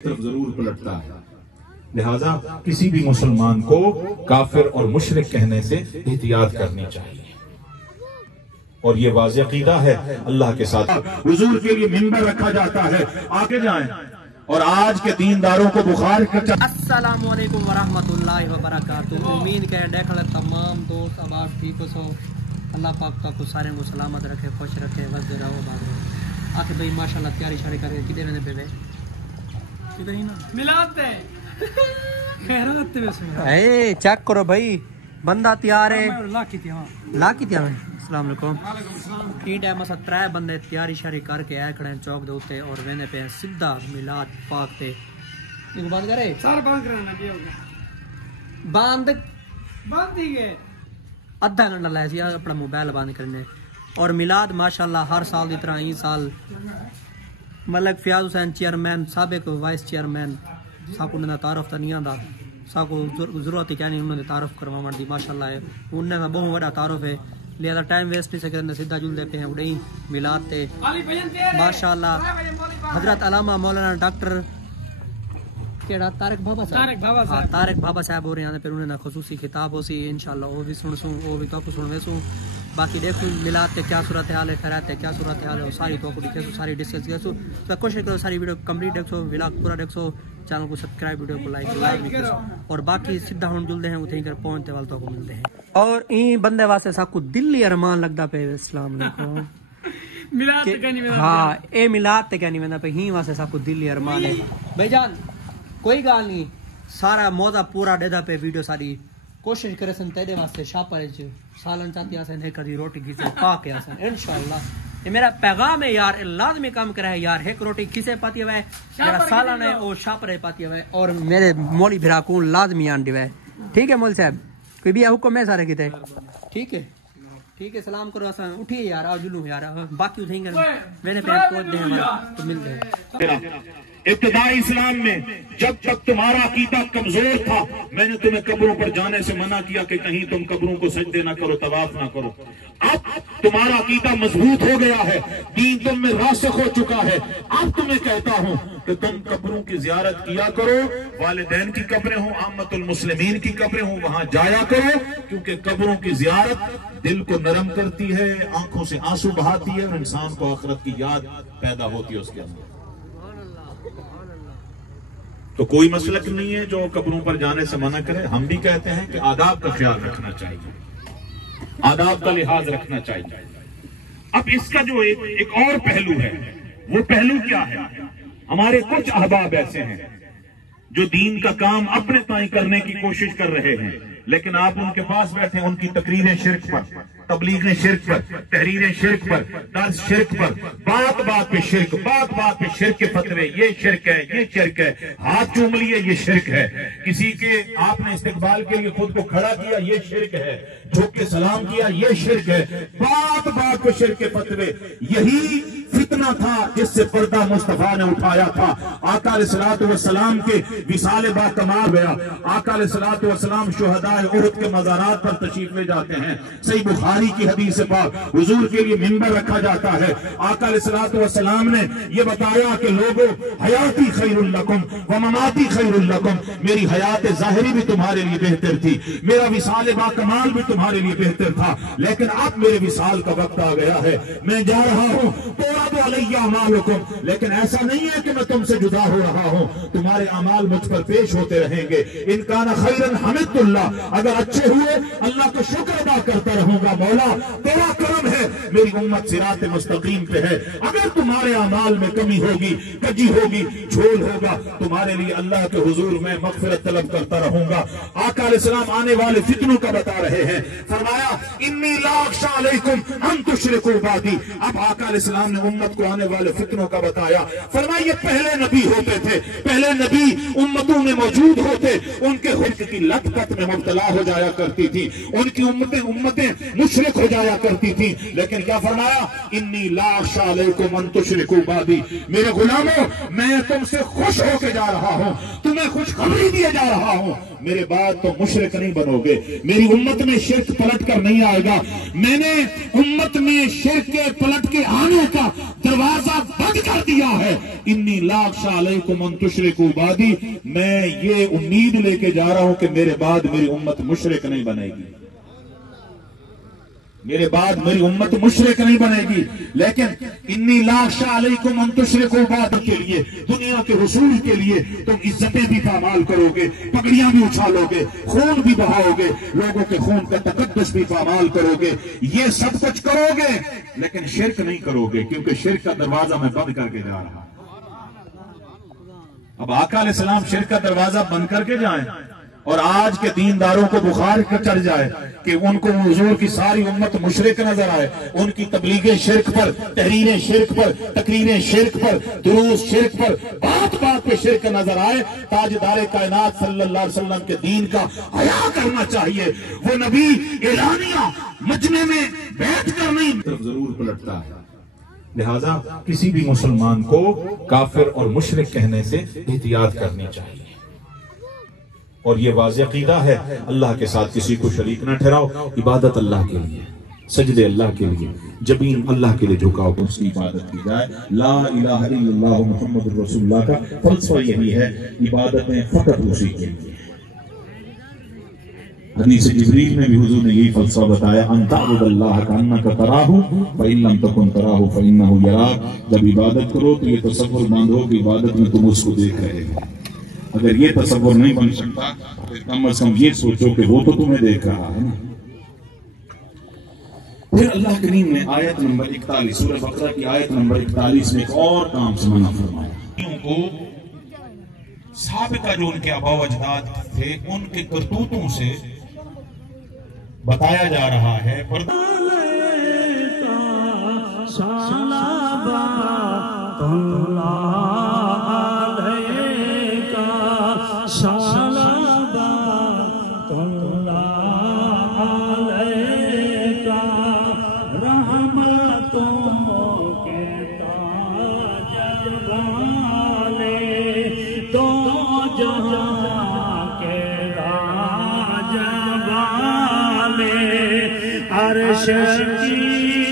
तरफ जरूर पलटता है। लिहाजा किसी भी मुसलमान को काफिर और मुशरिक कहने से एहतियात करनी चाहिए और ये वाज़ेह अक़ीदा है अल्लाह के साथ। हुजूर के लिए मिंबर रखा जाता है, आगे जाएं और आज के दीनदारों को बुखार का। अस्सलामु अलैकुम वरहमतुल्लाहि वबरकातुहू। उम्मीद है देखले तमाम दोस्त अब आप ठीक हो। अल्लाह पाक तो आपको सारे को सलामत रखे, खुश रखे, वजदे रहो बात आके भाई माशाल्लाह तैयारी शारी करके किधर रहने पे किधर ही ना मिलाते खैरात में चेक करो भाई बंदा तैयार है। लाकी तैयार है। अस्सलाम वालेकुम। ठीक है मसा 3 बंदे तैयारी शारी करके आए खड़े चौक दे उत्ते और वेने पे सीधा मिलाद पाक ते इनको बंद करे सारा बंद कराना लगे होगा बंद ही गए आधा घंटा लाया सी अपना मोबाइल बंद करने। और मिलाद माशाल्लाह हर साल की तरह ही साल मलक फयाज हुसैन चेयरमैन साबिक वाइस चेयरमैन साकू ने तारफ तो नहीं आता साकू जरूरत क्या नहीं उन्होंने तारफ करवा दी माशाल्लाह उन्हें का बहुत बड़ा तारफ है। लिहाजा टाइम वेस्ट नहीं सके सीधा जुलते पे हैं उड़े मिलाद ते माशाल्लाह। हजरत अल्लामा मौलाना डॉक्टर केड़ा तारक बाबा साहब हो रहे हैं फिर उन्हें खसूसी खिताब हो सी इंशाल्लाह वो भी सुनसूं वो भी तो सुन वेसूं। बाकी देखो मिलाद के क्या सूरत हाल है, खैरात है क्या सूरत हाल है, सारी तो दिखे सारी डिस्कस करो तो कोशिश करो सारी वीडियो कंप्लीट देखो व्लॉग पूरा देखो चैनल को सब्सक्राइब वीडियो को लाइक भी करो और बाकी सीधा हम जुलते हैं उठे कर पहुंचते वाल तो मिलते हैं। और ई बंदे वास्ते साकू दिल्ली अरमान लगदा पे अस्सलाम वालेकुम मिलाद ते कहनी वेंदा हां ए मिलाद ते कहनी वेंदा पे ही वास्ते साकू दिल्ली अरमान है भाईजान कोई गाल नहीं सारा मौजा पूरा डेदा पे वीडियो सारी कोशिश करे सन तेरे वास्ते शापर च सालन चाहती आसन एक करी रोटी खिसे पा के आसन इंशाल्लाह। ये मेरा पैगाम है यार लाजमी काम करे है यार एक रोटी खिसे पाती है जरा सालन है और शापर पाती है और मेरे मौली भिरा को लाजमी आंडी है। ठीक है मौल साहब कोई भी हुक्म है सारे किते ठीक है सलाम करो आसान उठिए यार आ जुलूं यार बाकी उठेंगे मैंने पे पहुंच दे हम तो मिलते हैं। इब्तिदाई इस्लाम में जब तक तुम्हारा अकीदा कमजोर था मैंने तुम्हें कब्रों पर जाने से मना किया कि कहीं तुम कब्रों को सजदे ना करो, तवाफ ना करो। अब तुम्हारा अकीदा मजबूत हो गया है, दीन तुम में रासिख हो चुका है। अब तुम्हें कहता हूं कि तुम कब्रों की जियारत किया करो, वालिदैन की कब्रें हों, आम्मतुल मुस्लिमीन की कब्रें हों, वहां जाया करो क्योंकि कब्रों की जियारत दिल को नरम करती है, आंखों से आंसू बहाती है और इंसान को आखिरत की याद पैदा होती है उसके अंदर। तो कोई मसलक नहीं है जो कब्रों पर जाने से मना करे। हम भी कहते हैं कि आदाब का ख्याल रखना चाहिए, आदाब का लिहाज रखना चाहिए। अब इसका जो एक और पहलू है वो पहलू क्या है? हमारे कुछ अहबाब ऐसे हैं जो दीन का काम अपने ताई करने की कोशिश कर रहे हैं लेकिन आप उनके पास बैठे उनकी तकरीरें शिर्क पर, तबलीगें शिर्क पर, तहरीरें शिर्क पर, दर्स शिर्क पर, बात बात पे शिर्क, बात बात पे शिर्क के फतवे, ये शिर्क है, ये शिर्क है, हाथ चूम लिए ये शिर्क है, किसी के आपने इस्तिकबाल के लिए खुद को खड़ा किया ये शिर्क है, झुक के सलाम किया ये शिर्क है, बात बात पे शिर्क के फतवे। यही फितना था जिससे पर्दा मुस्तफा ने उठाया था। आका अलैहिस्सलातु वस्सलाम के विसाल बा कमाल गया। आका अलैहिस्सलातु वस्सलाम शुहदाए उहद के मज़ारात पर तशरीफ ले जाते हैं। सही बुखारी की हदीस पाक हुजूर के लिए मिंबर रखा जाता है। आका अलैहिस्सलातु वस्सलाम ने यह बताया कि लोगों हयाती खैरुल लकुम व ममाती खैरुल लकुम, मेरी हयात ज़ाहिरी भी तुम्हारे लिए बेहतर थी, मेरा विसाल बा कमाल भी तुम्हारे लिए बेहतर था, लेकिन अब मेरे विसाल का वक्त आ गया है, मैं जा रहा हूं तो अलैया अमालुकुम, लेकिन ऐसा नहीं है कि मैं तुमसे जुदा हो रहा हूं, तुम्हारे अमाल मुझ पर पेश होते रहेंगे। इन काना खैरन हमिदुल्लाह, अगर अच्छे हुए अल्लाह का शुक्र अदा करता रहूंगा, मौला तेरा करम है मेरी उम्मत सिरात मुस्तकीम पे है। अगर तुम्हारे अमाल में कमी होगी, कजी होगी, झोल होगा, तुम्हारे लिए अल्लाह के हुजूर में मगफिरत तलब करता रहूंगा। आका अलैहिस्सलाम आने वाले फितनों का बता रहे हैं, फरमाया इन्नी ला अख्शा अलैकुम अन तुशरिकू बादी। अब आका अलैहिस्सलाम ने उम्मत को आने वाले फितनों का बताया। फरमाया ये पहले नबी होते थे, पहले नबी उम्मतों में मौजूद होते, उनके हुक्म की लत पत में मुब्तला हो जाया करती थी, उनकी उम्मतें मुशरिक हो जाया करती थी, लेकिन क्या फरमाया, इन्नी ला अख्शा अलैकुम अन तुशरिकू बादी, मेरे गुलामों मैं तुमसे खुश होके जा रहा हूं, तुम्हें खुशखबरी दिए जा रहा हूं, मेरे बाद तो मुशरिक नहीं बनोगे, मेरी उम्मत में शिर्क पलट कर नहीं आएगा, मैंने उम्मत में शिर्क के पलट के आने का दरवाजा बंद कर दिया है। इन्नी ला अख्शा अलैकुम अन तुशरिकू बादी, मैं ये उम्मीद लेके जा रहा हूं कि मेरे बाद मेरी उम्मत मुशरिक नहीं बनेगी, मेरे बाद मेरी उम्मत मुशरिक नहीं बनेगी। लेकिन इन्नी ला अख्शा अलैकुम अन तुशरिकू बादी के लिए, दुनिया के हुसूल के लिए तुम इज्जतें भी पामाल करोगे, पगड़ियां भी उछालोगे, खून भी बहाओगे, लोगों के खून का तकद्दुस भी पामाल करोगे, ये सब कुछ करोगे, लेकिन शिर्क नहीं करोगे, क्योंकि शिर्क का दरवाजा मैं बंद करके जा रहा हूं। अब आका अलैहिस्सलाम शिर्क का दरवाजा बंद करके जाएं और आज के दीनदारों को बुखार चढ़ जाए कि उनको हुजूर की सारी उम्मत मुशरिक नजर आए, उनकी तबलीगें शिर्क पर, तहरीरें शिर्क पर, तकरीरें शिर्क पर, दुरूस शिर्क पर, बात बात पे शिर्क नजर आए, ताजदार कायनात सल्लल्लाहु अलैहि वसल्लम के दीन का हया करना चाहिए। वो नबी एलानिया मजमे में बैठ कर नहीं जरूर पलटता है। लिहाजा किसी भी मुसलमान को काफिर और मुशरिक कहने से एहतियात करनी चाहिए। और ये वाज़ेह अक़ीदा है, अल्लाह के साथ किसी को शरीक ना ठहराओ, इबादत अल्लाह के लिए, सजदे अल्लाह के लिए, जबीन अल्लाह के लिए झुकाओ, उसकी इबादत की जाए। ला इलाहा इल्लल्लाह मुहम्मदुर रसूलुल्लाह का फलसफा यही है, इबादतें फकत उसी के लिए। हदीस जिब्रील में भी हुजूर ने यही फलसफा बताया, अंताबुदल्लाह कअन्नका तराहु फ इन लम तकुन तराहु फ इन्नहु यराक। जब इबादत करो तो ये तसव्वुर बांधो कि इबादत में तुम उसको देख रहे हो। अगर ये तसव्वुर नहीं बन सकता तो कम से कम ये सोचो कि वो तो तुम्हें देख रहा है ना। फिर अल्लाह करीम ने आयत नंबर 41 सूरह बकरा की आयत नंबर 41 में एक और काम से मना फरमाया। उनको साबिका जो उनके आबा अजदाद थे उनके करतूतों से बताया जा रहा है। अर्श की